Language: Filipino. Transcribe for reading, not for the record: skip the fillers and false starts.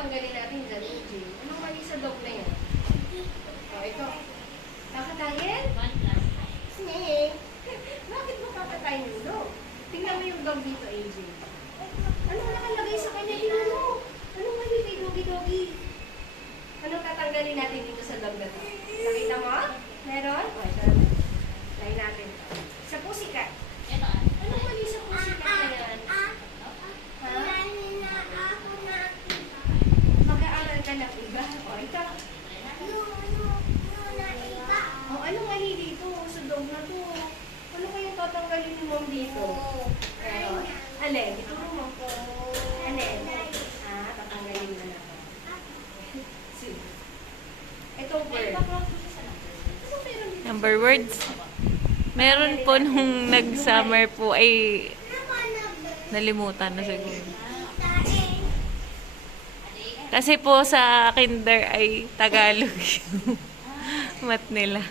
tatanggalin natin dyan, AJ? Anong mali sa dog na yan? O, ito. Kakatayin? Snake. Bakit mo kakatayin yung dog? Tingnan mo yung dog dito, AJ. Ano nakalagay sa kanya? Tingnan mo. Anong mali kay Doggy? Anong tatanggalin natin dito sa dog na to? Nakita mo? Meron? O, ito. Try natin. Sa pussycat. Anong mali sa pussycat na yan? Mag-aaral ka ng iba. O, ito. O, anong mali dito? Sa dog na to. Ano kayong tatanggalin mo dito? Meron? Alin? Ituro mo. Alin? Tatanggalin mo na to. Sige. Ito, bird. Ano meron dito? Number words. Meron po nung nag-summer po ay nalimutan na siguro. Kasi po sa kinder ay Tagalog yung mat nila.